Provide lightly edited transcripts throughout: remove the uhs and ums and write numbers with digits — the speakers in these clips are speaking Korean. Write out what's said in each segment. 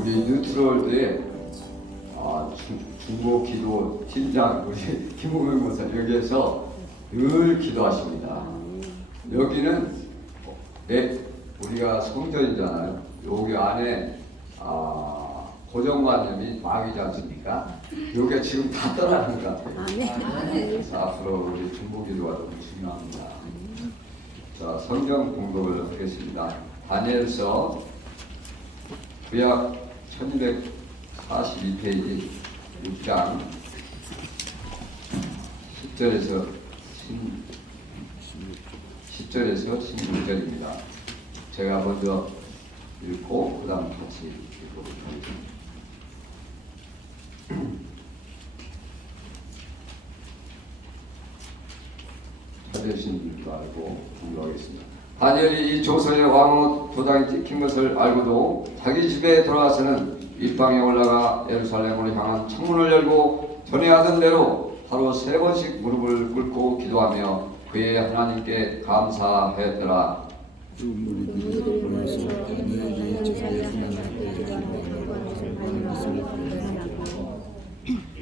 우리 뉴트럴드에 중보 기도 팀장 우리 김우명 목사 여기에서 늘 기도하십니다. 여기는 우리가 성전이잖아요. 여기 안에 고정관념이 마귀지 않습니까? 여기가 지금 다 떠나는 것 같아요. 그래서 앞으로 우리 중보 기도가 너무 중요합니다. 자, 성경 공독을 하겠습니다. 다니엘서 구약 1242페이지 6장 10절에서 16절입니다. 제가 먼저 읽고 그 다음 같이 읽어보도록 하겠습니다. 찾으신 줄도 알고 공부하겠습니다. 다니엘이 이 조선의 왕후 도장이 찍힌 것을 알고도 자기 집에 돌아가서는 윗방에 올라가 예루살렘으로 향한 창문을 열고 전에 하던 대로 하루 3번씩 무릎을 꿇고 기도하며 그의 하나님께 감사하였더라.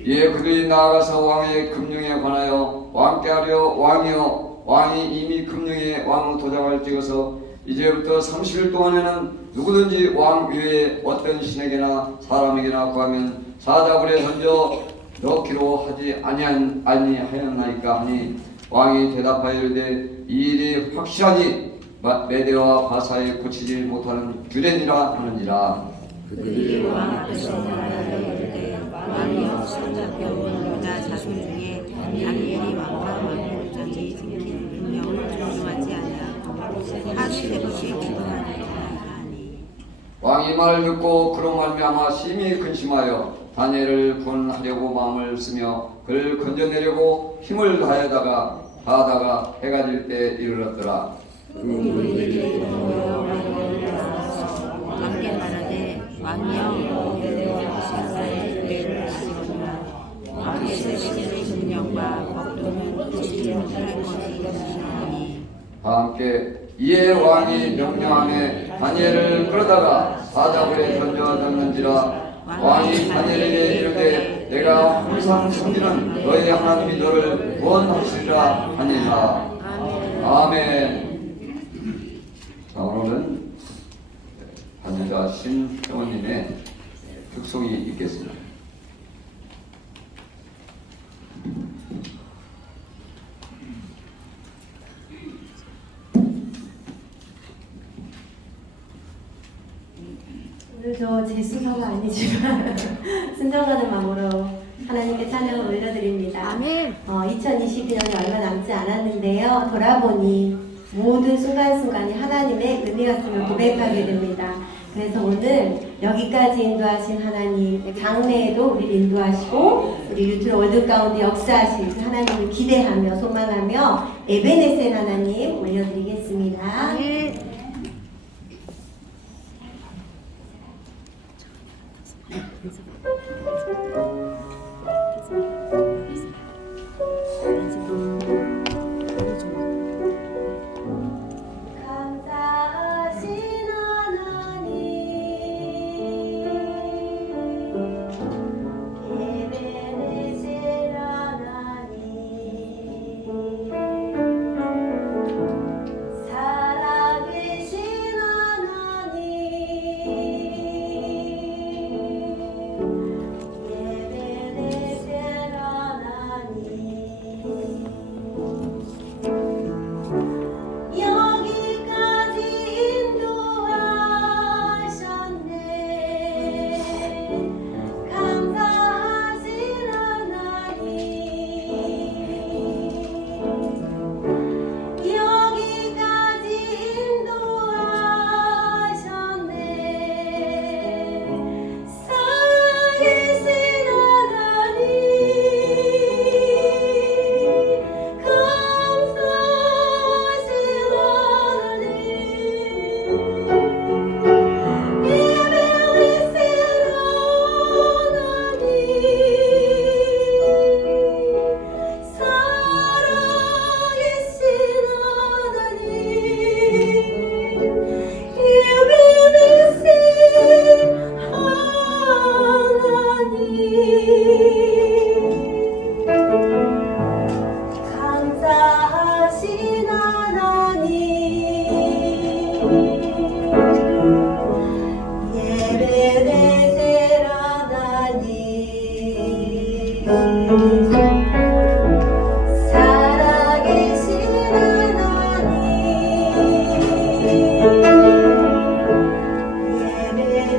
이에 그들이 나아가서 왕의 금령에 관하여 왕께 하려 왕이여 왕이 이미 금령에 왕후 도장을 찍어서 이제부터 30일 동안에는 누구든지 왕 위에 어떤 신에게나 사람에게나 구하면 사자굴에 던져 넣기로 하지 아니하였나이까 하니 왕이 대답하여 이르되 이 일이 확실하니 메대와 바사에 고치지 못하는 규례니라 하느니라. 그들이 왕 앞에서 말하여 이르되 왕이여 손잡혀온 유다 자손 중에 다니엘이 왕과 왕의 도장이 찍힌 금령을 존중하지 아니하고 하루 3번씩 기도하니라 하니 왕이 말을 듣고 그런 말미암아 심히 근심하여 다니엘을 구원하려고 마음을 쓰며 그를 건져내려고 힘을 다하다가 해가 질 때 이르렀더라. 무리들이 모여 왕을 따라서 왕께 말하되 왕이여 메대와 바사의 규례를 아시거니와 왕께서 지키는 금령과 법도는 지키지 못할 것이니 함께 이에 왕이 명령하매 다니엘을 끌어다가 사자굴에 던져 넣는지라. 왕이 다니엘에게 이르되 내가 항상 섬기는 너의 하나님이 너를 구원하시리라 하니라. 아멘. 자, 오늘은 반주자 신혜원님의 특송이 있겠습니다. 오늘도 제 순서가 아니지만 순종하는 마음으로 하나님께 찬양을 올려드립니다. 아멘. 2022년이 얼마 남지 않았는데요. 돌아보니 모든 순간순간이 하나님의 은혜 같음을 고백하게 됩니다. 그래서 오늘 여기까지 인도하신 하나님, 장래에도 우리를 인도하시고 우리 유튜브 월드 가운데 역사하실 그 하나님을 기대하며 소망하며 에베네셀 하나님 올려드리겠습니다. 아멘. 감사하신 하나님 에베네셀 하나님 살아계신 하나님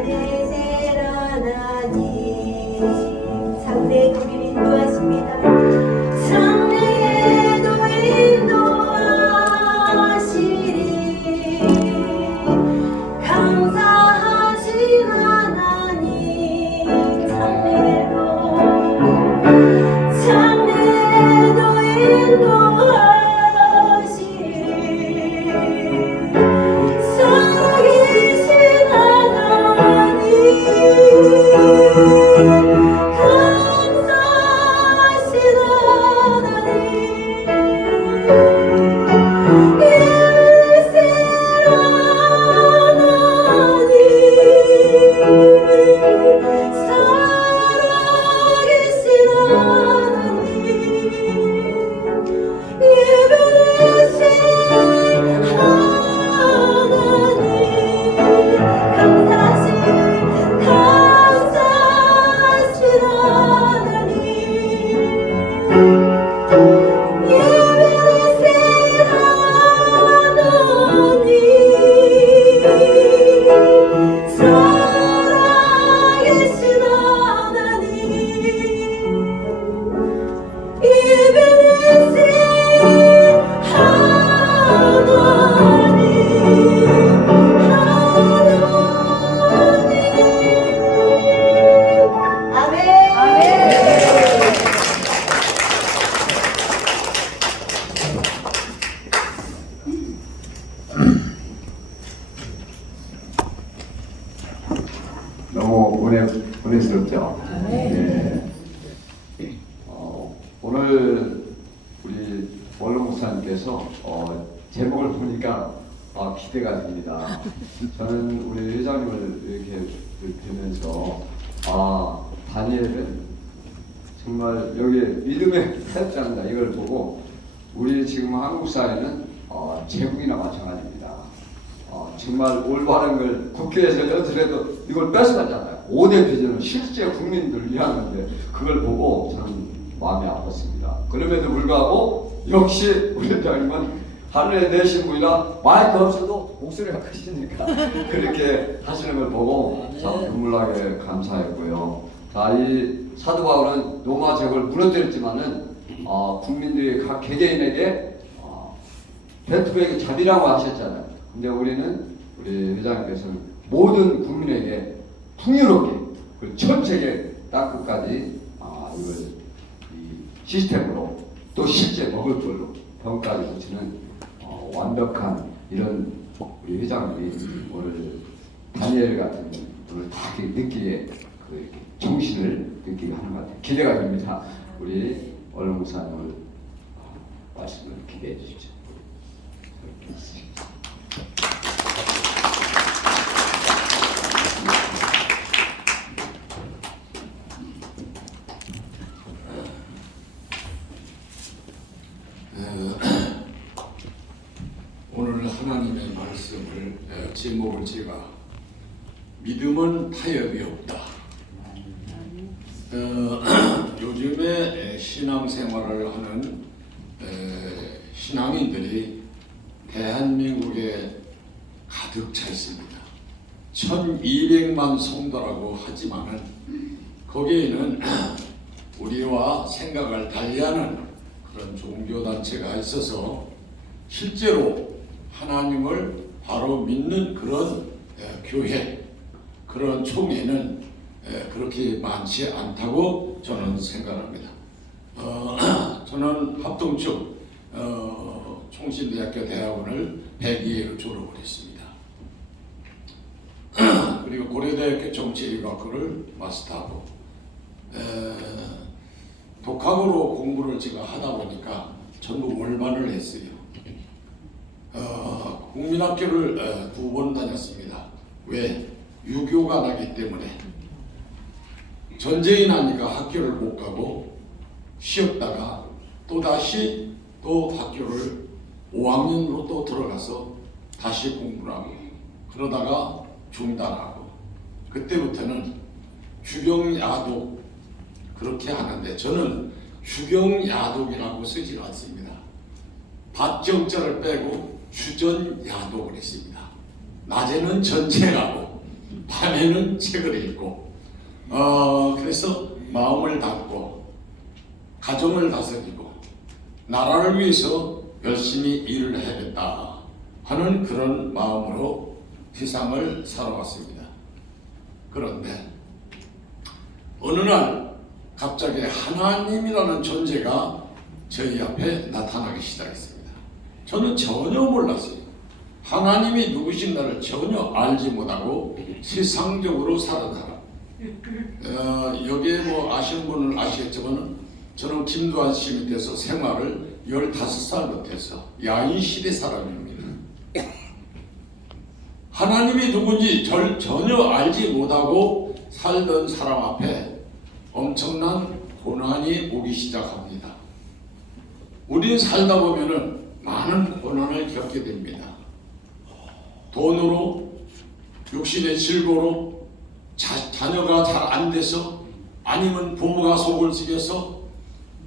에베네셀 하나님 장래의 우리를 인도하십니다. 장래에도 인도하시리 감사하신 하나님 장래에도 인도하시리 살아계신 하나님 감사하신 하나님 에베네셀 하나님 살아계신 하나님 에베네셀 하나님 감사하신 하나님 에베네셀 하나님 살아계신 하나님 에베네셀 너무 은혜스럽죠? 네. 오늘 우리 원로 목사님께서 제목을 보니까 기대가 됩니다. 저는 우리 회장님을 이렇게 뵈면서 다니엘은 정말 여기 믿음의 태자입니다. 이걸 보고 우리 지금 한국 사회는 제국이나 마찬가지입니다. 정말 올바른 걸 국회에서 연설해도 이걸 뺏어가잖아요. 5대 비전은 실제 국민들 위하는데 그걸 보고 저는 마음이 아팠습니다. 그럼에도 불구하고 역시 우리 회장님은 하늘에 내신 분이라 마이크 없어도 목소리가 크시니까 그렇게 하시는 걸 보고 참 눈물나게 감사했고요. 자, 이 사도 바울은 로마 제국을 무너뜨렸지만은 국민들이 각 개개인에게 베토벤에게 자비라고 하셨잖아요. 근데 우리는 우리 회장님께서는 모든 국민에게 풍요롭게 그리고 전체계 땅끝까지 이걸 이 시스템으로 또 실제 먹을 걸로 병까지 붙이는 완벽한 이런 우리 회장님이 오늘 다니엘 같은 오늘 다 느끼게 그 정신을 느끼게 하는 것 같아요. 기대가 됩니다. 우리 원로 목사님을 말씀을 기대해 주십시오. 오늘 하나님의 말씀을 제목을 제가 믿음은 타협이 없다. 요즘에 신앙생활을 하는 신앙인들이 대한민국에 가득 차 있습니다. 1200만 성도라고 하지만은 거기에는 우리와 생각을 달리하는 그런 종교단체가 있어서 실제로 하나님을 바로 믿는 그런 교회, 그런 총회는 그렇게 많지 않다고 저는 생각합니다. 저는 합동측 총신대학교 대학원을 102회로 졸업을 했습니다. 그리고 고려대학교 정치외교학과를 마스터하고 독학으로 공부를 제가 하다 보니까 전부 월반을 했어요. 국민학교를 2번 다녔습니다. 왜? 유교가 나기 때문에. 전쟁이 나니까 학교를 못 가고 쉬었다가 또다시 또 학교를 5학년으로 또 들어가서 다시 공부를 하고 그러다가 중단하고 그때부터는 주경야독 그렇게 하는데 저는 주경야독이라고 쓰지 않습니다. 밭정자를 빼고 주전야독을 했습니다. 낮에는 전쟁하고 밤에는 책을 읽고 그래서 마음을 닫고 가정을 다스리고 나라를 위해서 열심히 일을 해야겠다 하는 그런 마음으로 세상을 살아왔습니다. 그런데 어느 날 갑자기 하나님이라는 존재가 저희 앞에 나타나기 시작했습니다. 저는 전혀 몰랐어요. 하나님이 누구신가를 전혀 알지 못하고 세상적으로 사는 사람. 여기에 뭐 아시는 분은 아시겠지만 저는 김두한 씨 밑에서 생활을 15살부터 해서 야인시대 사람입니다. 하나님이 누군지 전혀 알지 못하고 살던 사람 앞에 엄청난 고난이 오기 시작합니다. 우리는 살다 보면은 많은 고난을 겪게 됩니다. 돈으로, 육신의 즐거로, 자녀가 잘 안 돼서, 아니면 부모가 속을 썩여서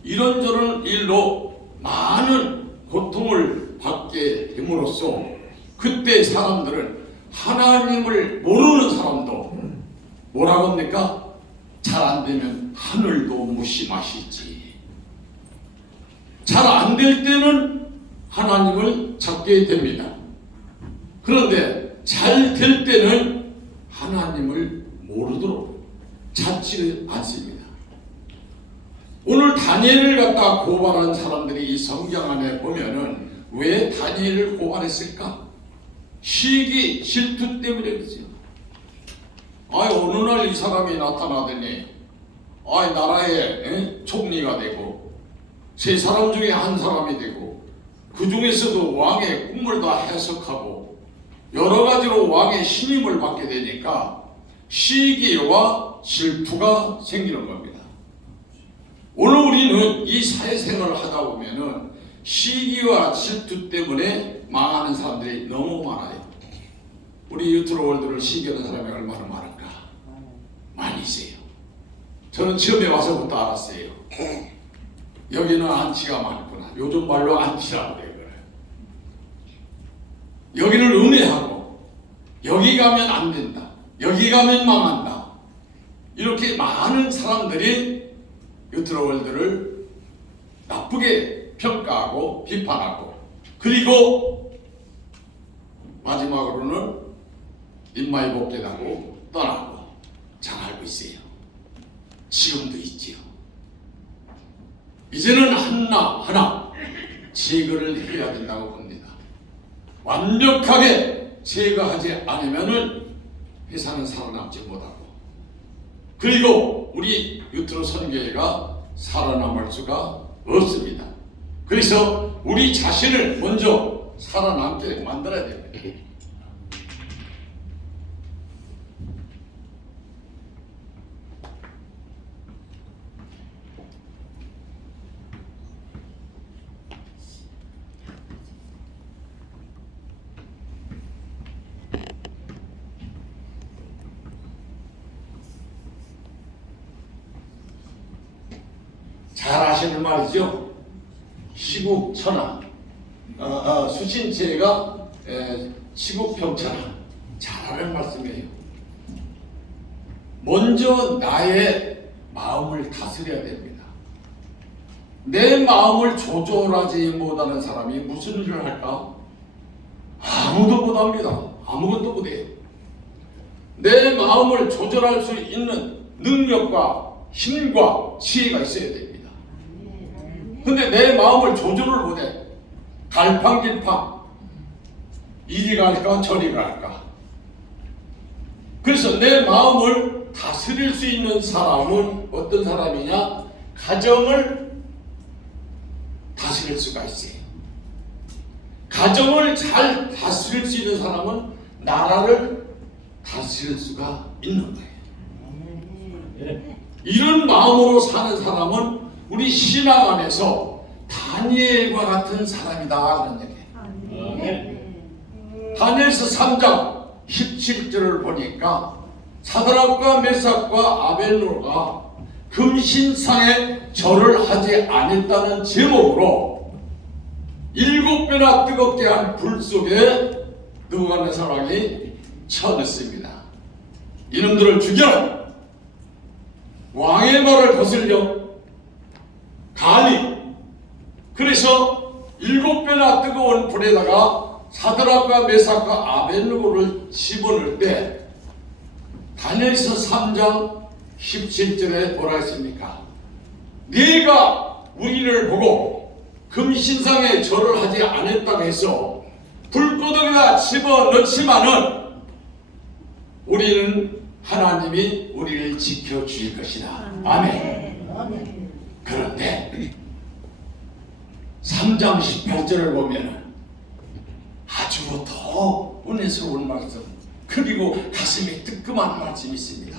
이런저런 일로 많은 고통을 받게 됨으로써 그때 사람들은 하나님을 모르는 사람도 뭐라고 합니까? 잘 안 되면 하늘도 무심하시지. 잘 안 될 때는 하나님을 찾게 됩니다. 그런데 잘 될 때는 하나님을 모르도록 찾지 않습니다. 오늘 다니엘을 갖다 고발한 사람들이 이 성경 안에 보면은 왜 다니엘을 고발했을까? 시기, 질투 때문에 그렇죠. 어느 날 이 사람이 나타나더니 나라의 총리가 되고 세 사람 중에 한 사람이 되고 그 중에서도 왕의 꿈을 다 해석하고 여러 가지로 왕의 신임을 받게 되니까 시기와 질투가 생기는 겁니다. 오늘 우리는 이 사회생활을 하다 보면은 시기와 질투 때문에 망하는 사람들이 너무 많아요. 우리 유트로월드를 시기하는 사람이 얼마나 많을까? 많이 있어요. 저는 처음에 와서부터 알았어요. 여기는 안치가 많구나. 요즘 말로 안치라고 그래요. 여기는 은혜하고 여기 가면 안 된다. 여기 가면 망한다. 이렇게 많은 사람들이 유트로월드를 나쁘게 평가하고 비판하고 그리고 마지막으로는 인마이 복귀하고 떠나고 잘 알고 있어요. 지금도 있지요. 이제는 하나 제거를 해야 된다고 봅니다. 완벽하게 제거하지 않으면은 회사는 살아남지 못하고 그리고 우리 유트로 선교회가 살아남을 수가 없습니다. 그래서 우리 자신을 먼저 살아남게 만들어야 됩니다. 잘 아시는 말이죠. 시국천하, 수신체가 시국평천하. 잘 아는 말씀이에요. 먼저 나의 마음을 다스려야 됩니다. 내 마음을 조절하지 못하는 사람이 무슨 일을 할까? 아무도 못합니다. 아무것도 못해요. 내 마음을 조절할 수 있는 능력과 힘과 지혜가 있어야 됩니다. 근데 내 마음을 조절을 못해. 갈팡질팡. 이리 갈까 저리 갈까. 그래서 내 마음을 다스릴 수 있는 사람은 어떤 사람이냐? 가정을 다스릴 수가 있어요. 가정을 잘 다스릴 수 있는 사람은 나라를 다스릴 수가 있는 거예요. 이런 마음으로 사는 사람은 우리 신앙 안에서 다니엘과 같은 사람이다 그런 얘기예요. 다니엘서 3장 17절을 보니까 사드락과 메삭과 아벨노가 금신상에 절을 하지 않았다는 제목으로 7배나 뜨겁게 한 불 속에 느부갓네살이 쳐넣습니다. 이놈들을 죽여라. 왕의 말을 거슬려 감히 그래서 7배나 뜨거운 불에다가 사드락과 메삭과 아벳느고를 집어넣을 때 다니엘서 3장 17절에 뭐라 했습니까? 네가 우리를 보고 금신상에 절을 하지 않았다고 해서 불구덩이다 집어넣지만은 우리는 하나님이 우리를 지켜주실 것이다. 아멘. 그런데 3장 18절을 보면 아주 더 은혜스러운 말씀, 그리고 가슴이 뜨끔한 말씀이 있습니다.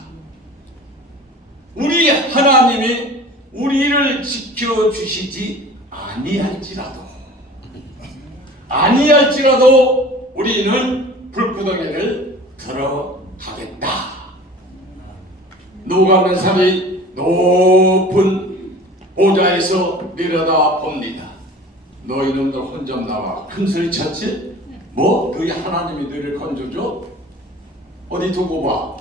우리 하나님이 우리를 지켜주시지 아니할지라도 우리는 불구덩이를 들어가겠다. 노가면살이 높은 보좌에서 내려다 봅니다. 너희놈들 혼점 나와 큰 소리 쳤지? 뭐? 너희 하나님이 너희를 건져줘? 어디 두고 봐.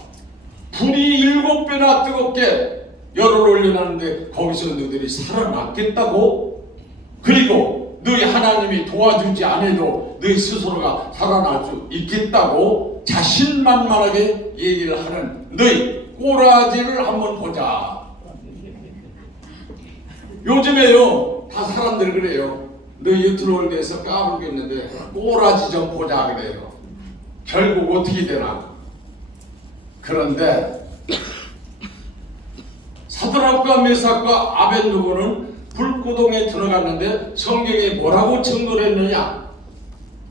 불이 7배나 뜨겁게 열을 올려놨는데 거기서 너희들이 살아났겠다고? 그리고 너희 하나님이 도와주지 않아도 너희 스스로가 살아날 수 있겠다고 자신만만하게 얘기를 하는 너희 꼬라지를 한번 보자. 요즘에요 다 사람들 그래요. 너희 유튜브를 대해서 까불겠는데 꼬라지 좀 보자 그래요. 결국 어떻게 되나? 그런데 사드락과 메삭과 아벳느고는 불구덩이에 들어갔는데 성경에 뭐라고 증거를 했느냐?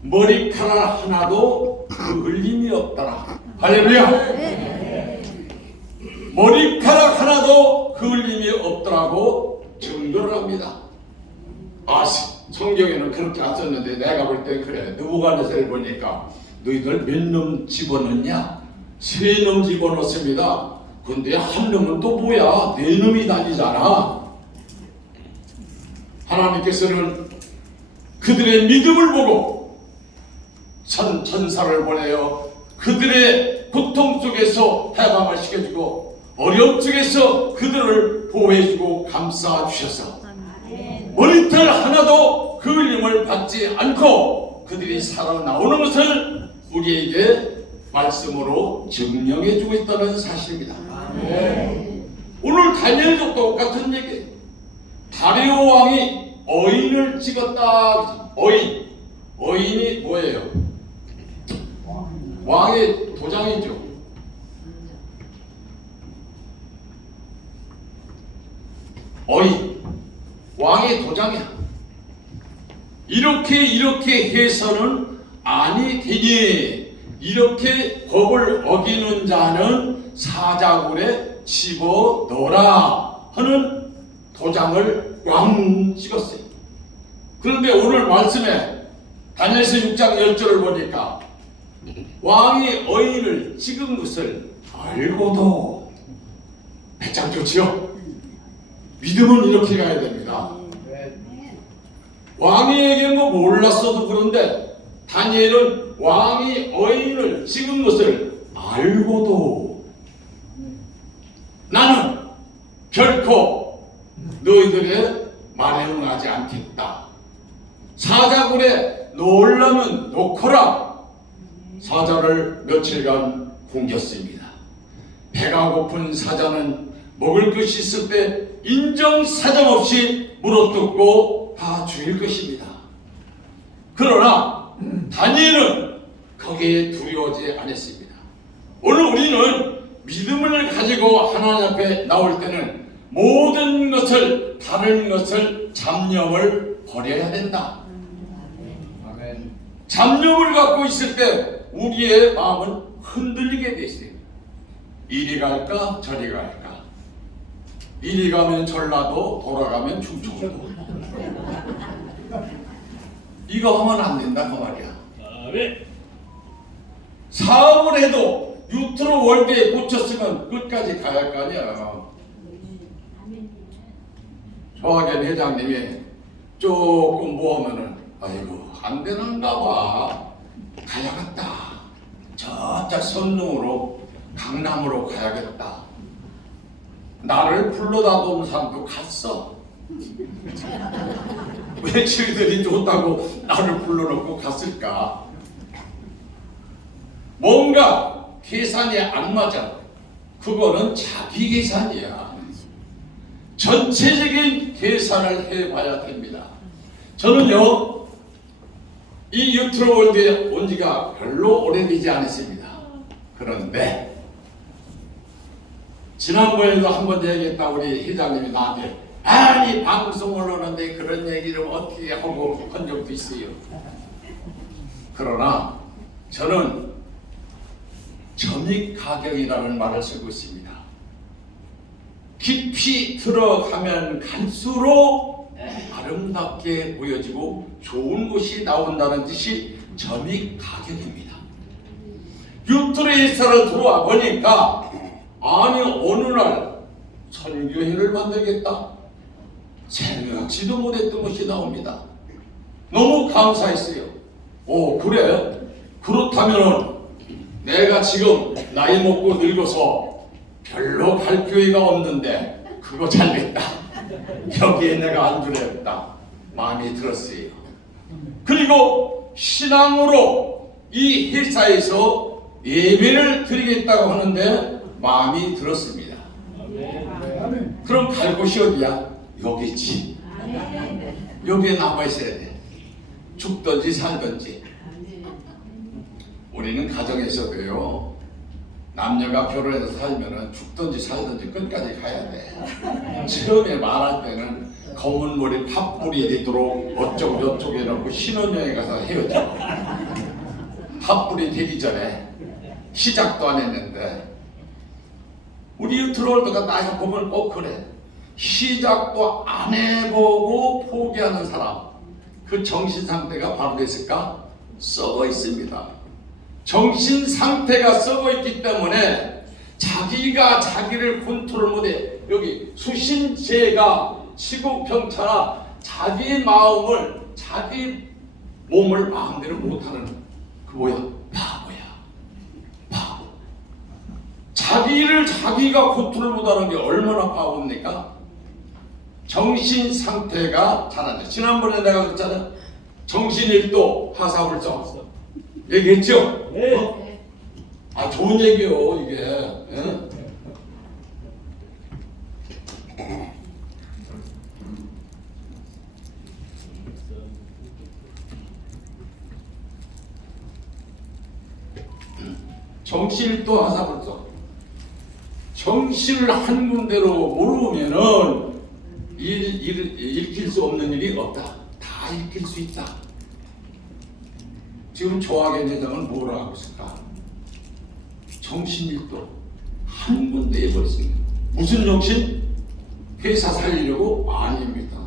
머리카락 하나도 흘림이 없더라. 할렐루야. 머리카락 하나도 흘림이 없더라고 증거를 합니다. 성경에는 그렇게 안 썼는데 내가 볼 때 그래. 느부갓네살을 보니까 너희들 몇 놈 집어넣냐? 3놈 집어넣습니다. 근데 한 놈은 또 뭐야? 4놈이 다니잖아. 하나님께서는 그들의 믿음을 보고 천사를 보내어 그들의 고통 속에서 해방을 시켜주고 어려움 속에서 그들을 보호해주고 감싸주셔서 머리털 하나도 그 흘림을 받지 않고 그들이 살아나오는 것을 우리에게 말씀으로 증명해주고 있다는 사실입니다. 오늘 다니엘도 똑같은 얘기예요. 다리오 왕이 어인을 찍었다. 어인이 뭐예요? 왕의 도장이죠. 어인, 왕의 도장이야. 이렇게 해서는 아니 되니 이렇게 법을 어기는 자는 사자굴에 집어넣어라 하는 도장을 왕 찍었어요. 그런데 오늘 말씀에 다니엘서 6장 10절을 보니까 왕이 어인을 찍은 것을 알고도 배짱 좋지요. 믿음은 이렇게 가야 됩니다. 왕에게는 뭐 몰랐어도 그런데 다니엘은 왕이 어인을 찍은 것을 알고도 나는 결코 너희들의 말에 응하지 않겠다. 사자굴에 놓으려면 놓거라. 사자를 며칠간 굶겼습니다. 배가 고픈 사자는 먹을 것이 있을 때 인정사정없이 물어뜯고 다 죽일 것입니다. 그러나 다니엘은 거기에 두려워하지 않았습니다. 오늘 우리는 믿음을 가지고 하나님 앞에 나올 때는 모든 것을, 다른 것을, 잡념을 버려야 된다. 잡념을 갖고 있을 때 우리의 마음은 흔들리게 돼 있어요. 이리 갈까 저리 갈까. 이리 가면 전라도, 돌아가면 충청도. 이거 하면 안 된다 그 말이야. 사업을 해도 유트로 월드에 꽂혔으면 끝까지 가야 할 거 아니야. 조하겐 회장님이 조금 모으면은 아이고 안 되는가 봐. 가야겠다. 저쪽 선릉으로 강남으로 가야겠다. 나를 불러다 본 사람도 갔어. 왜 저희들이 좋다고 나를 불러놓고 갔을까? 뭔가 계산이 안 맞아. 그거는 자기 계산이야. 전체적인 계산을 해봐야 됩니다. 저는요, 이 유트로월드에 온 지가 별로 오래되지 않았습니다. 그런데 지난번에도 한번 얘기했다. 우리 회장님이 나한테 아니 방송을 하는데 그런 얘기를 어떻게 하고 한 적도 있어요. 그러나 저는 점입가경이라는 말을 쓰고 있습니다. 깊이 들어가면 갈수록 아름답게 보여지고 좋은 것이 나온다는 뜻이 점입가경입니다. 유트레이서를 들어와 보니까 아니 어느 날 선교회를 만들겠다 생각지도 못했던 것이 나옵니다. 너무 감사했어요. 오 그래? 그렇다면 내가 지금 나이 먹고 늙어서 별로 갈 교회가 없는데 그거 잘됐다. 여기에 내가 안주했다. 마음이 들었어요. 그리고 신앙으로 이 회사에서 예배를 드리겠다고 하는데 마음이 들었습니다. 그럼 갈 곳이 어디야? 여기지. 여기에 남아 있어야 돼. 죽든지 살든지. 우리는 가정에서도요, 남녀가 결혼해서 살면은 죽든지 살든지 끝까지 가야 돼. 처음에 말할 때는 검은 머리 팥불이 되도록 어쩌고 저쩌고 해놓고 신혼여행 가서 헤어져. 팥불이 되기 전에 시작도 안 했는데 우리 유트로월드가 나이 보면 꼭 그래. 시작도 안 해보고 포기하는 사람, 그 정신 상태가 바로 됐을까? 썩어 있습니다. 정신 상태가 썩어 있기 때문에 자기가 자기를 컨트롤 못해. 여기 수신제가 시국평차나 자기 마음을, 자기 몸을 마음대로 못하는 그 뭐야? 바보야. 바보. 자기를 자기가 컨트롤 못하는 게 얼마나 바보입니까? 정신 상태가 잘 안 돼. 지난번에 내가 그랬잖아. 정신일도 하사불성 얘기했죠? 네. 아 좋은 얘기요 이게. 예? 정신일도 하사불성. 정신을 한 군데로 모르면은 읽힐 수 없는 일이 없다. 다 읽힐 수 있다. 지금 조학의 회장은 뭐라 하고 있을까? 정신일도 한 군데에 버렸습니다. 무슨 정신? 회사 살리려고? 아닙니다.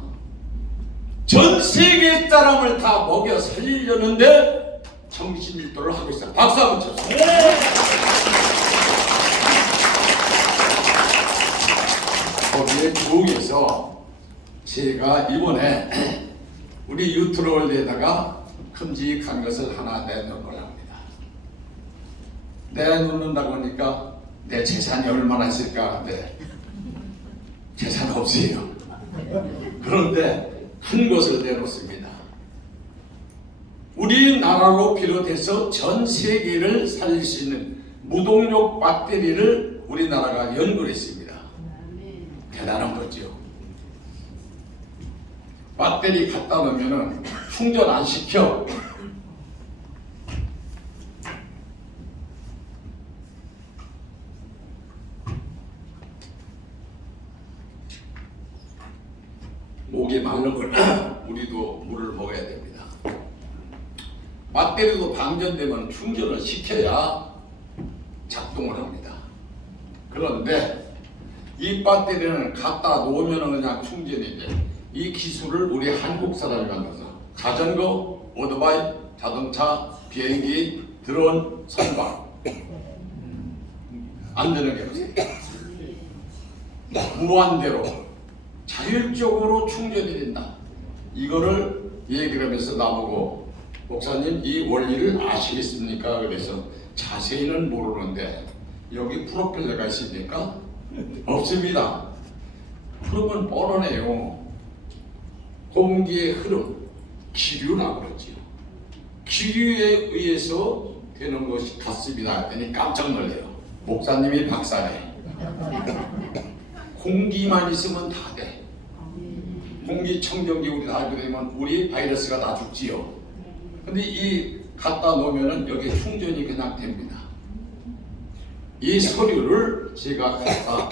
전 세계 사람을 다 먹여 살리려는데 정신일도를 하고 있어요. 박수 한번 쳐주세요. 거기에 부엌에서 제가 이번에 우리 유트로월드에다가 큼직한 것을 하나 내놓으려고 합니다. 내놓는다고 하니까 내 재산이 얼마나 있을까 하는데 재산 없어요. 그런데 큰 것을 내놓습니다. 우리나라로 비롯해서 전 세계를 살릴 수 있는 무동력 배터리를 우리나라가 연구를 했습니다. 대단한 거죠. 배터리 갖다 놓으면 충전 안 시켜. 목이 마른 걸 우리도 물을 먹어야 됩니다. 배터리도 방전되면 충전을 시켜야 작동을 합니다. 그런데 이 배터리는 갖다 놓으면 그냥 충전이 돼. 이 기술을 우리 한국 사람이 만들어서 자전거, 오토바이, 자동차, 비행기, 드론, 선박 안 되는 게 없어요. 무한대로 자율적으로 충전이 된다. 이거를 얘기를 하면서 나보고 목사님 이 원리를 아시겠습니까? 그래서 자세히는 모르는데 여기 프로펠러가 있습니까? 없습니다. 흐름은 뻔하네요. 공기의 흐름, 기류라고 그러지요. 기류에 의해서 되는 것이 같습니다. 했더니 깜짝 놀래요. 목사님이 박사네. 공기만 있으면 다 돼. 공기청정기 우리 달게 되면 우리 바이러스가 다 죽지요. 근데 이 갖다 놓으면은 여기 충전이 그냥 됩니다. 이 서류를 제가 갖다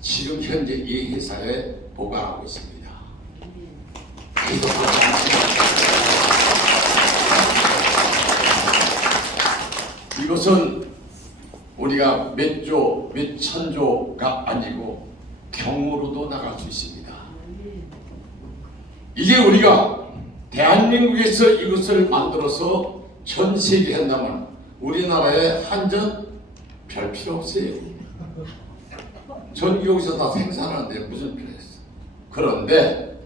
지금 현재 이 회사에 보관하고 있습니다. 이것은 우리가 몇 조, 몇 천조가 아니고 경으로도 나갈 수 있습니다. 이게 우리가 대한민국에서 이것을 만들어서 전 세계에 한다면 우리나라에 한전 별 필요 없어요. 전기용에서 다 생산하는데 무슨 필요 있어. 그런데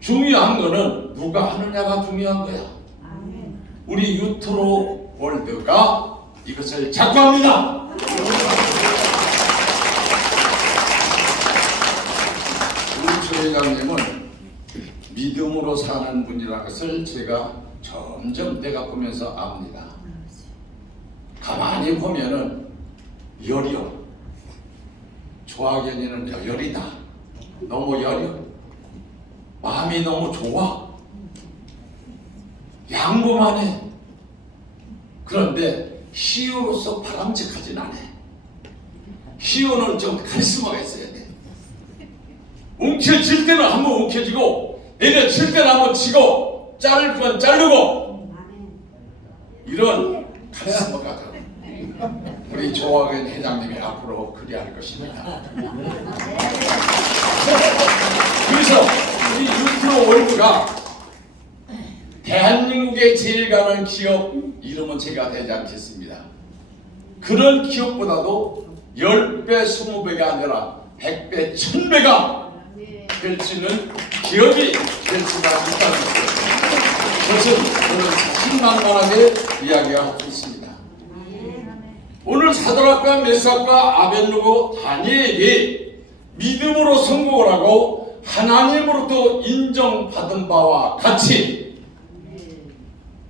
중요한 거는 누가 하느냐가 중요한 거야. 우리 유트로 월드가 이것을 작고합니다. 우리 조 회장님은 믿음으로 사는 분이라는 것을 제가 점점 내가 보면서 압니다. 가만히 보면은 열이요. 조학연이는 열이다. 너무 열이요. 마음이 너무 좋아. 양보만 해. 그런데 희우로서 바람직하진 않아. 희우는 좀 카리스마가 있어야 돼. 움켜질 때는 한번 움켜쥐고 내려칠 때는 한번 치고 자를 건 자르고 이런 카리스마가 우리 조학연 회장님이 앞으로 그리할 것입니다. 그래서 우리 유트로 월드가 대한민국의 제일 가는 기업 이름은 제가 되지 않겠습니다. 그런 기업보다도 10배, 20배가 아니라 100배, 1000배가 될 수 있는 기업이 될 수가 있다는 것을 저는 자신만만하게 이야기할 수 있습니다. 오늘 사드락과 메삭과 아벳느고 다니엘이 믿음으로 성공을 하고 하나님으로부터 인정받은 바와 같이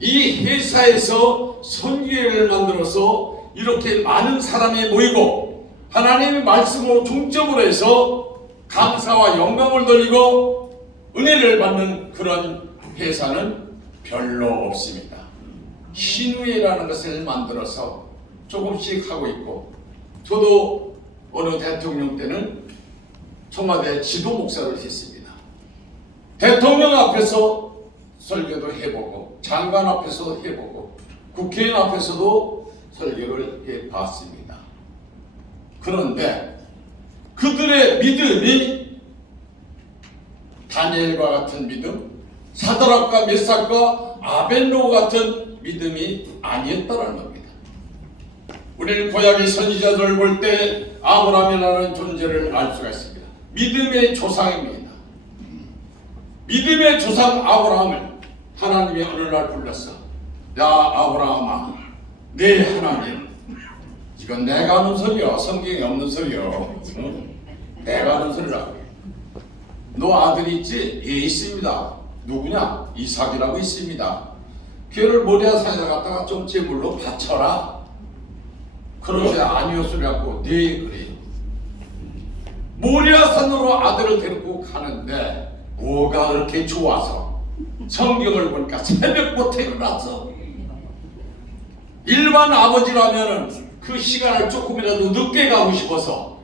이 회사에서 선교회를 만들어서 이렇게 많은 사람이 모이고 하나님의 말씀으로 중점으로 해서 감사와 영광을 돌리고 은혜를 받는 그런 회사는 별로 없습니다. 신우회라는 것을 만들어서 조금씩 하고 있고 저도 어느 대통령 때는 청와대 지도 목사를 했습니다. 대통령 앞에서 설교도 해보고 장관 앞에서 해보고 국회의원 앞에서도 설교를 해봤습니다. 그런데 그들의 믿음이 다니엘과 같은 믿음, 사드락과 메삭과 아벳느고 같은 믿음이 아니었다는 겁니다. 우리는 고약의 선지자들을 볼 때 아브라함이라는 존재를 알 수가 있습니다. 믿음의 조상입니다. 믿음의 조상 아브라함을 하나님이 어느 날 불렀어. 야 아브라함아, 내 하나님. 이건 내가 하는 소리야. 성경에 없는 소리야. 응? 내가 하는 소리라고. 너 아들 있지? 예, 있습니다. 누구냐? 이삭이라고 있습니다. 걔를 모리아산에 갖다가 좀 제물로 바쳐라. 그런데 아니요 소리 갖고 네 그래. 모리아산으로 아들을 데리고 가는데 뭐가 그렇게 좋아서 성경을 보니까 새벽부터 일어났어. 일반 아버지라면은 그 시간을 조금이라도 늦게 가고 싶어서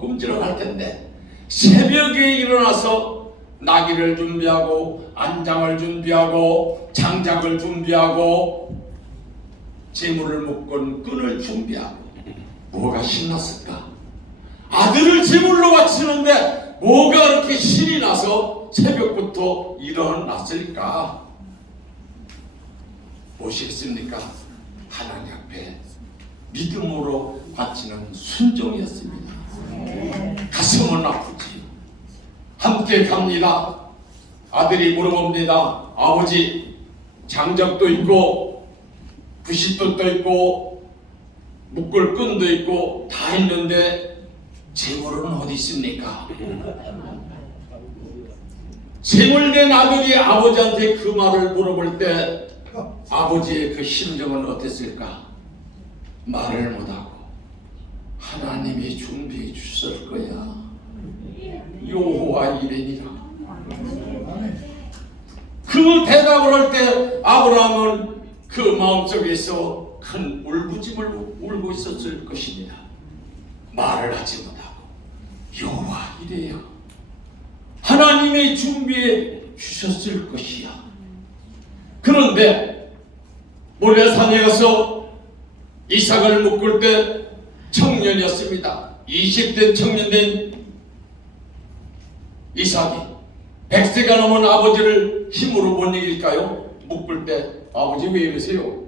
꼼지럭 할 텐데 새벽에 일어나서 나귀를 준비하고 안장을 준비하고 장작을 준비하고 재물을 묶은 끈을 준비하고 뭐가 신났을까? 아들을 제물로 바치는데 뭐가 그렇게 신이 나서 새벽부터 일어났을까? 무엇이겠습니까? 하나님 앞에 믿음으로 바치는 순종이었습니다. 가슴은 아프지. 함께 갑니다. 아들이 물어봅니다. 아버지, 장작도 있고 부싯돌도 있고 묶을 끈도 있고 다 있는데 재물은 어디 있습니까? 재물된 아들이 아버지한테 그 말을 물어볼 때 아버지의 그 심정은 어땠을까? 말을 못하고 하나님이 준비해 주실 거야. 여호와 이레니라. 그 대답을 할 때 아브라함은 그 마음속에서 큰 울부짖음을 울고 있었을 것입니다. 말을 하지 못하고 여호와 이래야 하나님이 준비해 주셨을 것이야. 그런데 모레산에 가서 이삭을 묶을 때 청년이었습니다. 20대 청년된 이삭이 100세가 넘은 아버지를 힘으로 못 이길까요? 묶을 때 아버지 왜 이러세요?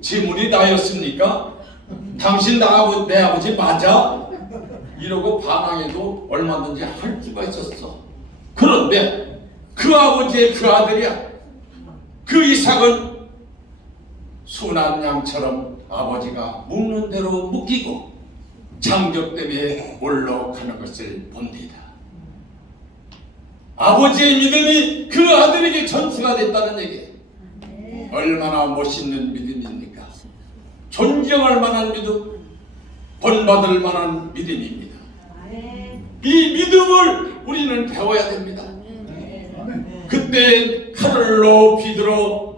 재물이 나였습니까? 당신 내 아버지 맞아? 이러고 반항해도 얼마든지 할 수가 있었어. 그런데 그 아버지의 그 아들이야. 그 이삭은 순한 양처럼 아버지가 묶는 대로 묶이고 장적 때문에 올라가는 것을 본디다. 아버지의 믿음이 그 아들에게 전수가 됐다는 얘기예요. 얼마나 멋있는 믿음입니까? 존경할 만한 믿음, 본받을 만한 믿음입니다. 이 믿음을 우리는 배워야 됩니다. 그때 칼로 비들어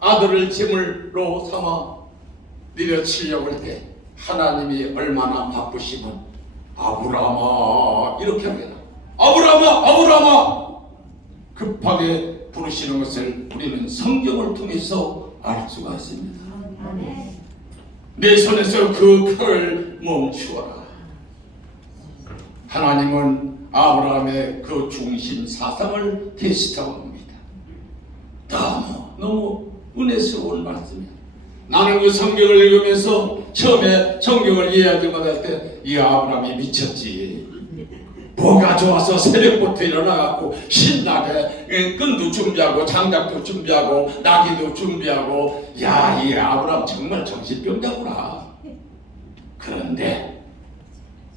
아들을 제물로 삼아 내려치려고 할 때 하나님이 얼마나 바쁘시면 아브라함아 이렇게 합니다. 아브라함아 아브라함아 급하게 부르시는 것을 우리는 성경을 통해서 알 수가 있습니다. 내 손에서 그 칼을 멈추어라. 하나님은 아브라함의 그 중심 사상을 테스트하고 합니다. 너무 은혜스러운 말씀이야. 나는 그 성경을 읽으면서 처음에 성경을 이해하지 못할 때 이 아브라함이 미쳤지. 뭐가 좋아서 새벽부터 일어나갖고 신나게 끈도 준비하고 장작도 준비하고 나귀도 준비하고 야, 이 아브라함 정말 정신병자구나. 그런데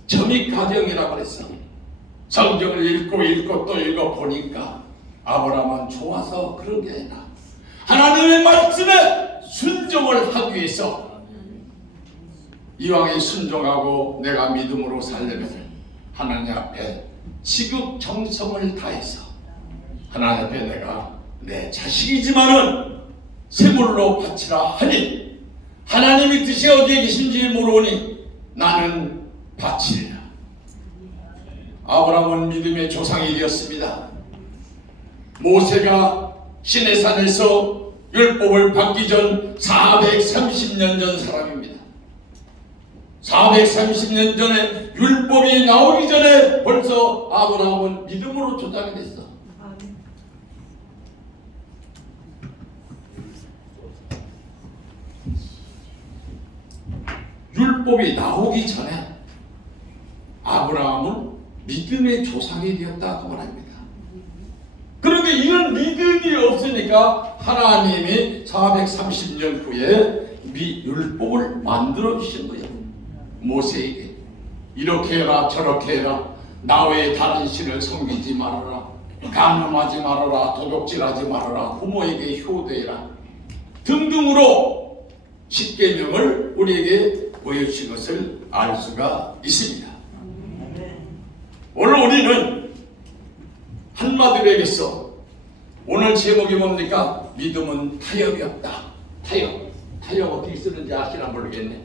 점입 과정이라고 그랬어. 성경을 읽고 또 읽어보니까 아브라함은 좋아서 그런 게 아니라 하나님의 말씀에 순종을 하기 위해서 이왕에 순종하고 내가 믿음으로 살려면 하나님 앞에 지극정성을 다해서 하나님 앞에 내가 내 자식이지만은 세물로 바치라 하니 하나님의 뜻이 어디에 계신지 모르니 나는 바치리라. 아브라함은 믿음의 조상이 되었습니다. 모세가 시내산에서 율법을 받기 전 430년 전 사람입니다. 430년 전에 율법이 나오기 전에 벌써 아브라함은 믿음으로 조상이 됐어. 율법이 나오기 전에 아브라함은 믿음의 조상이 되었다고 말합니다. 그런데 이런 믿음이 없으니까 하나님이 430년 후에 율법을 만들어 주신 거예요. 모세에게 이렇게 해라 저렇게 해라, 나 외에 다른 신을 섬기지 말아라, 간음하지 말아라, 도둑질하지 말아라, 부모에게 효도해라 등등으로 십계명을 우리에게 보여주신 것을 알 수가 있습니다. 오늘 우리는 한마디로 오늘 제목이 뭡니까? 믿음은 타협이 없다. 타협 어떻게 쓰는지 아시나 모르겠네.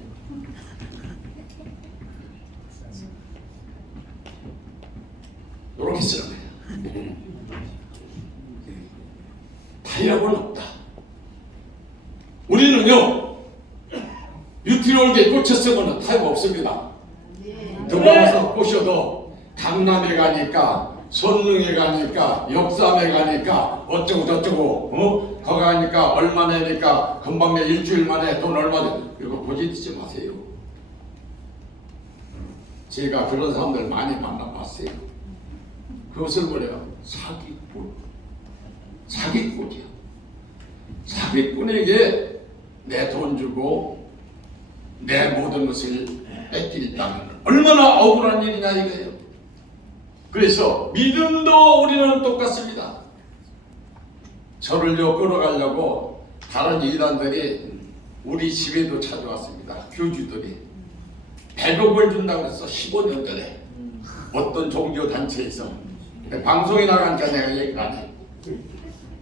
이렇게 쓰는 거예요. 타협은 없다. 우리는요 유티올게 꽂혔으면 타협 없습니다. 누가 와서 꼬셔도 강남에 가니까, 손릉에 가니까, 역삼에 가니까, 어쩌고 저쩌고, 거기 가니까 얼마 내니까 금방 내 일주일 만에 돈 얼마 내. 이거 고집지 마세요. 제가 그런 사람들 많이 만나봤어요. 그것을 뭐래요? 사기꾼이야. 사기꾼에게 내 돈 주고 내 모든 것을 뺏기겠다면 얼마나 억울한 일이냐 이거예요. 그래서 믿음도 우리는 똑같습니다. 저를요 끌어가려고 다른 이단들이 우리 집에도 찾아왔습니다. 교주들이 100억을 준다고 해서 15년 전에 어떤 종교단체에서 방송에 나가니까 내가 얘기를 안 해.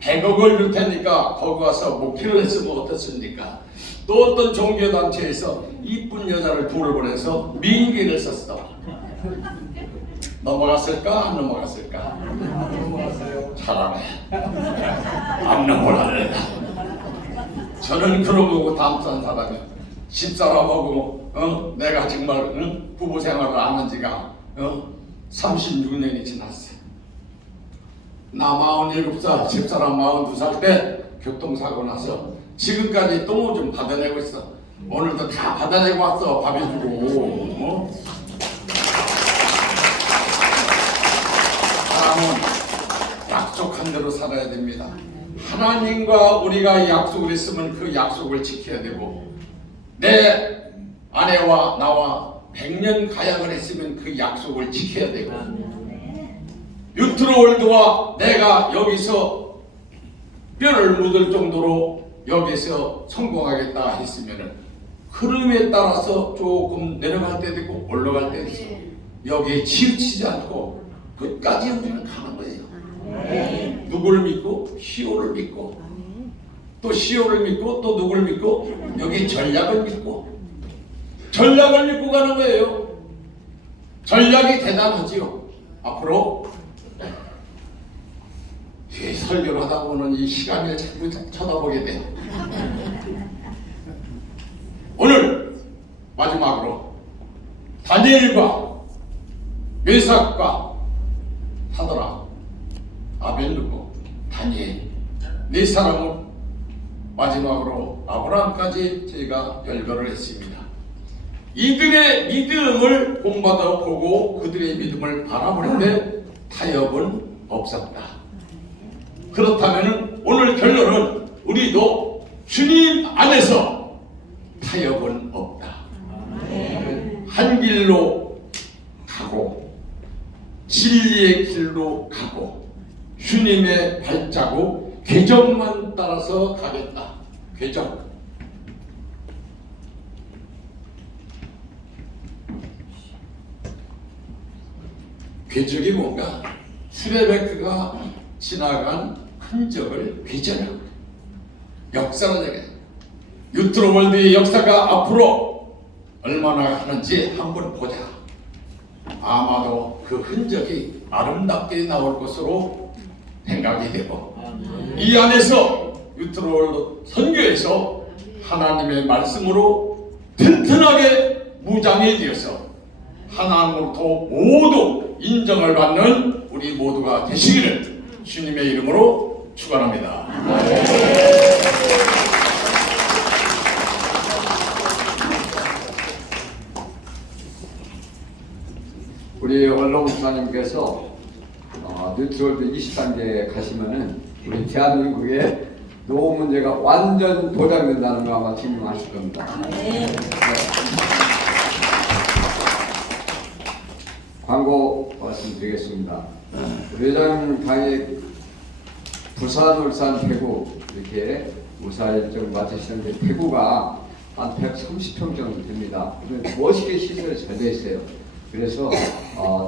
100억을 줄 테니까 거기 와서 목회를 했으면 어떻습니까? 또 어떤 종교단체에서 이쁜 여자를 둘을 보내서 민기를 썼어. 넘어갔을까? 안 넘어갔을까? 잘하네. 안 넘어가네. 저는 그런 거고 담수한 사람이야. 집사람하고 내가 정말 부부 생활을 안 한 지가 36년이 지났어. 나 47살, 집사람 42살 때 교통사고 나서 지금까지 똥을 좀 받아내고 있어. 오늘도 다 받아내고 왔어. 밥 해주고. 사람은 약속한 대로 살아야 됩니다. 하나님과 우리가 약속을 했으면 그 약속을 지켜야 되고, 내 아내와 나와 100년 가약을 했으면 그 약속을 지켜야 되고, 뉴트로월드와 내가 여기서 뼈를 묻을 정도로 여기서 성공하겠다 했으면 흐름에 따라서 조금 내려갈 때도 있고 올라갈 때도 있어. 여기에 치우치지 않고 끝까지 우리는 가는 거예요. 누구를 믿고? 시오를 믿고, 또 시오를 믿고, 또 누구를 믿고? 여기 전략을 믿고, 전략을 믿고 가는 거예요. 전략이 대단하지요. 앞으로 설교를 하다 보면 이 시간을 자꾸 쳐다보게 돼요. 오늘 마지막으로 다니엘과 메삭과 사드락, 아벨르고 다니엘 네 사람을 마지막으로 아브라함까지 저희가 열거를 했습니다. 이들의 믿음을 본받아 보고 그들의 믿음을 바라보는데 타협은 없었다. 그렇다면 오늘 결론은 우리도 주님 안에서 타협은 없다. 한 길로 가고 진리의 길로 가고 주님의 발자국 궤적만 따라서 가겠다. 궤적. 궤적이 뭔가? 트레베크가 지나간 흔적을 궤적하고 역사를 얘기해. 뉴트로월드의 역사가 앞으로 얼마나 하는지 한번 보자. 아마도 그 흔적이 아름답게 나올 것으로 생각이 되고, 이 안에서 뉴트로월드 선교에서 하나님의 말씀으로 튼튼하게 무장이 되어서 하나님으로부터 모두 인정을 받는 우리 모두가 되시기를 주님의 이름으로 축원합니다. 우리 원로 목사님께서 뉴트럴드 20단계에 가시면은 우리 대한민국의 노후 문제가 완전 보장된다는 거 아마 증명하실 겁니다. 네. 광고 말씀드리겠습니다. 회장 강의 부산, 울산, 대구 이렇게 무사 일정 마치시는데 대구가 한 130평 정도 됩니다. 멋있게 시설이 잘 되어 있어요. 그래서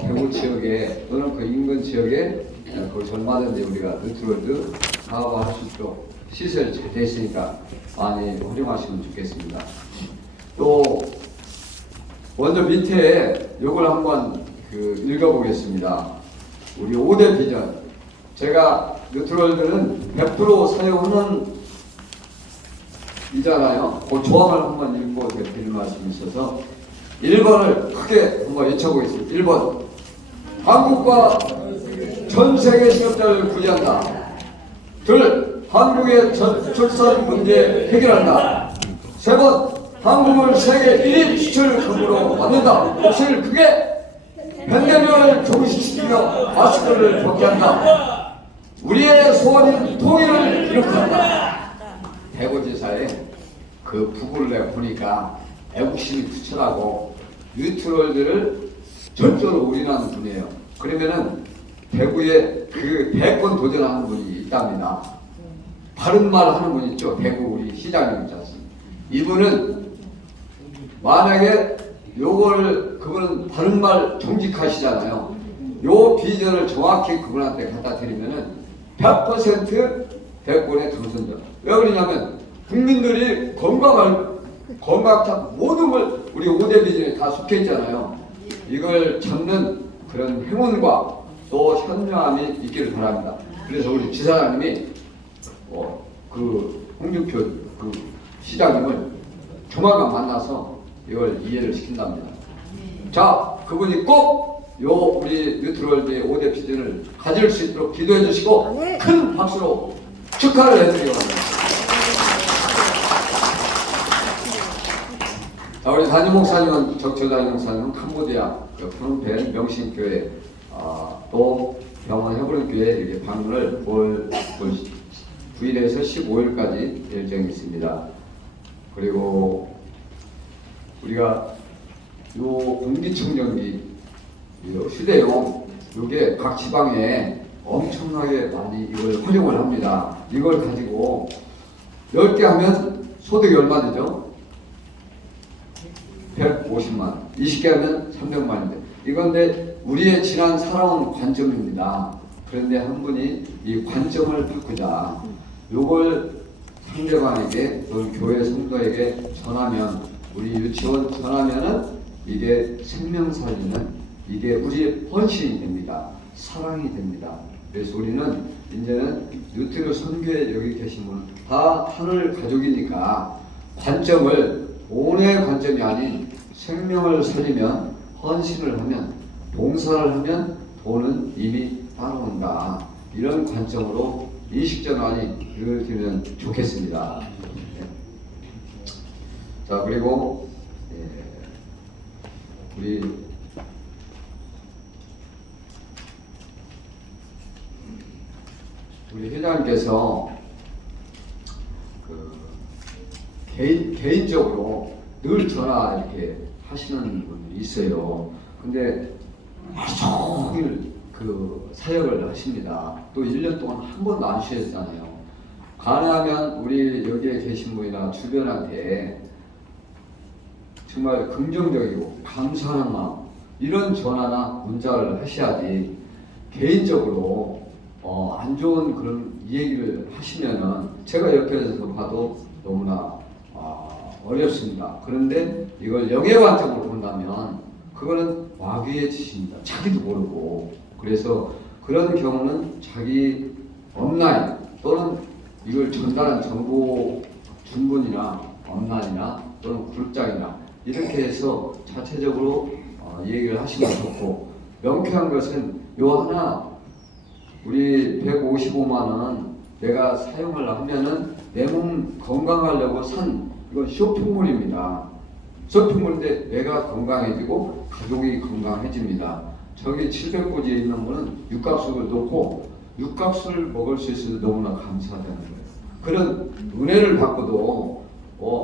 대구 지역에 또는 그 인근 지역에 거기서 얼마든지 우리가 뉴트럴드 사업을 할 수 있도록 시설이 잘 되어 있으니까 많이 활용하시면 좋겠습니다. 또 먼저 밑에 이걸 한번 읽어보겠습니다. 우리 5대 비전. 제가 뉴트럴드는 100% 사용하는 이잖아요. 그 조항을 한번 읽고 드릴 말씀이 있어서 1번을 크게 한번 외쳐보겠습니다. 1번, 한국과 전 세계 실업자를 구제한다. 2, 한국의 출산 문제 해결한다. 3번, 한국을 세계 1위 수출국으로 만든다. 목소리를 크게 팬데믹을 종식시키며 마스크를 벗게 한다. 우리의 소원인 통일을 기록한다. 대구지사의 그 부분을 보니까 애국심이 투철하고 뉴트럴들을 절대로 올인하는 분이에요. 그러면은 대구에 그 대권 도전하는 분이 있답니다. 바른 말 하는 분 있죠. 대구 우리 시장님 있지 않습니까? 이분은 만약에 요거를 그분은 바른 말 정직하시잖아요. 요 비전을 정확히 그분한테 갖다 드리면은 100% 대권에 당선자. 왜 그러냐면 국민들이 건강한 모든 걸 우리 5대 비전에 다 속해 있잖아요. 이걸 잡는 그런 행운과 또 현명함이 있기를 바랍니다. 그래서 우리 지사장님이 그 홍준표 그 시장님을 조만간 만나서 이걸 이해를 시킨답니다. 자, 그분이 꼭 요 우리 뉴트럴드의 5대 비전을 가질 수 있도록 기도해 주시고 큰 박수로 축하를 해드리기 바랍니다. 자, 우리 담임 목사님은 적철 목사님은 캄보디아 프놈펜 명신교회 또 병원 해부른교회 이렇게 방문을 올 9일에서 15일까지 일정이 있습니다. 그리고 우리가 요 공기청정기 휴대용 요게 각 지방에 엄청나게 많이 이걸 활용을 합니다. 이걸 가지고 10개 하면 소득이 얼마 되죠? 150만. 20개 하면 300만인데 이건데 우리의 지난 살아온 관점입니다. 그런데 한 분이 이 관점을 바꾸자. 요걸 상대방에게 또는 교회 성도에게 전하면 우리 유치원 전하면은 이게 생명 살리는 이게 우리의 헌신이 됩니다. 사랑이 됩니다. 그래서 우리는 이제는 뉴트럴 선교에 여기 계신 분 다 하늘 가족이니까 관점을 돈의 관점이 아닌 생명을 살리면 헌신을 하면 봉사를 하면 돈은 이미 따라온다. 이런 관점으로 인식전환이 이루어지면 좋겠습니다. 자, 그리고 우리 회장님께서 개인적으로 늘 전화 이렇게 하시는 분이 있어요. 근데 하루 종일 그 사역을 하십니다. 또 1년 동안 한 번도 안 쉬었잖아요. 가능하면 우리 여기에 계신 분이나 주변한테 정말 긍정적이고 감사하는 마음 이런 전화나 문자를 하셔야지 개인적으로 안 좋은 그런 얘기를 하시면은 제가 옆에서 봐도 너무나 어렵습니다. 그런데 이걸 영예 관점으로 본다면 그거는 마귀의 짓입니다. 자기도 모르고. 그래서 그런 경우는 자기 업라인 또는 이걸 전달한 정보 준분이나 업라인이나 또는 그룹장이나 이렇게 해서 자체적으로 얘기를 하시면 좋고, 명쾌한 것은 요 하나 우리 155만 원 내가 사용을 하면은 내 몸 건강하려고 산 이건 쇼핑몰입니다. 쇼핑몰인데 내가 건강해지고 가족이 건강해집니다. 저기 700고지에 있는 분은 육각수를 놓고 육각수를 먹을 수 있어서 너무나 감사하다는 거예요. 그런 은혜를 받고도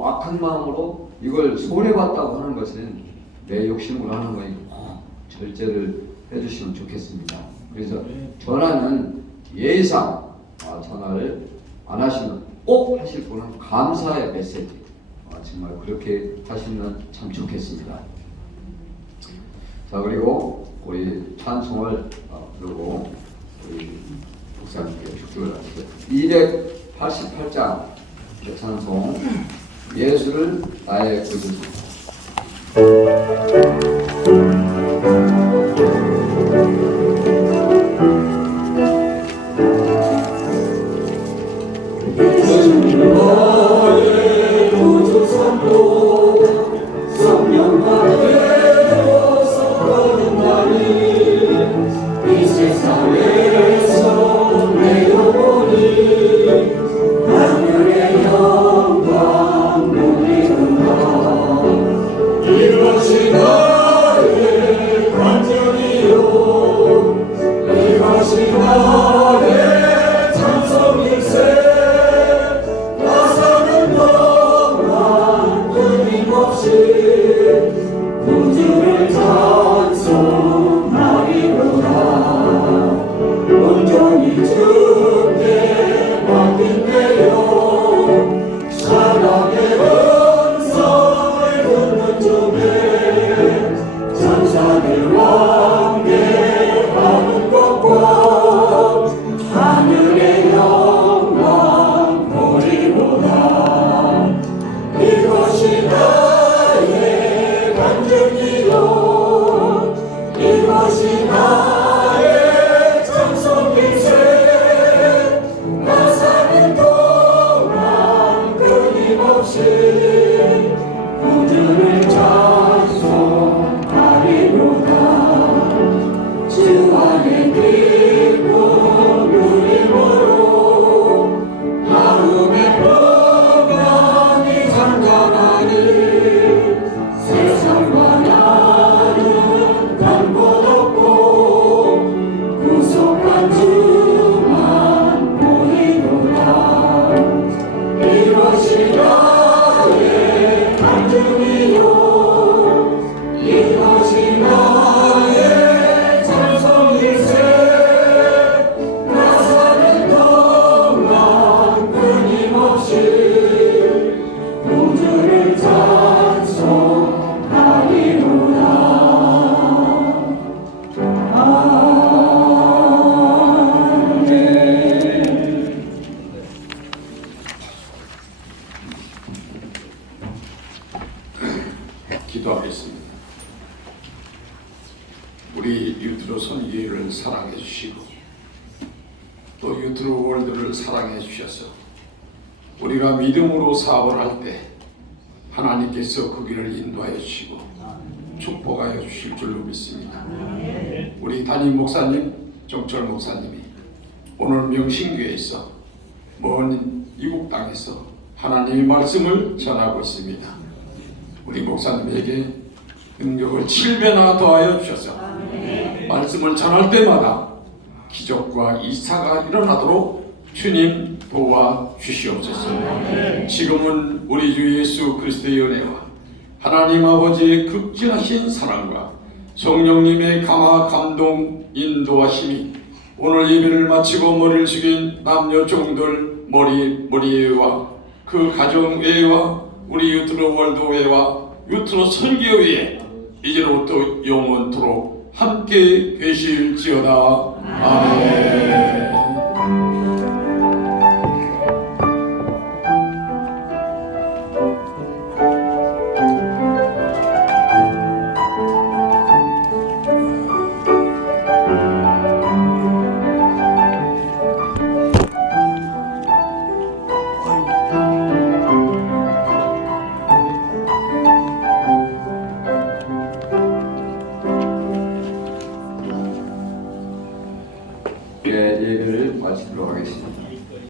악한 마음으로 이걸 손해봤다고 하는 것은 내 욕심으로 하는 거니 절제를 해주시면 좋겠습니다. 그래서 전화는 예의상 전화를 안 하시면 꼭 하실 분은 감사의 메시지 정말 그렇게 하시면 참 좋겠습니다. 자, 그리고 우리 찬송을 부르고 우리 목사님께 축도를 하시죠. 288장 찬송 예수를 나의 구주. 나의 구주 삼고 성령과 되어서 걸음나니 이 세상에서 내 영혼이 하늘의 영광 누리는가. 이것이 나의 관점 이것이 나의 정성일세 나 사는 동안 끊임없이 구주를 찬송하리로다. 주 안에 기쁨 누림으로 마음의 평안이 잠잠하니 세상과 나는 간 곳 없고 구속한 주만 보이노라. 이것이 나의 간증이요 이것이 나의 찬송일세 나 사는 동안 끊임없이 구주를 찬송하리로다. 기도하겠습니다. 우리 유트로 선교회를 사랑해 주시고 또 유트로 월드를 사랑해 주셔서 우리가 믿음으로 사업을 할 때 하나님께서 그 길을 인도하여 주시고 축복하여 주실 줄로 믿습니다. 우리 담임 목사님, 정철 목사님이 오늘 명신교회에서 먼 이국 땅에서 하나님의 말씀을 전하고 있습니다. 우리 목사님에게 능력을 7배나 더하여 주셔서 말씀을 전할 때마다 기적과 이사가 일어나도록 주님 도와주시옵소서. 지금은 우리 주 예수 그리스도의 은혜와 하나님 아버지의 극진하신 사랑과 성령님의 감화 감동 인도하심이 오늘 예배를 마치고 머리를 숙인 남녀 종들 머리회와 그 가정회와 우리 유트로 월드회와 유트로 선교회 이제로부터 영원토록 함께 계실지어다. 아멘.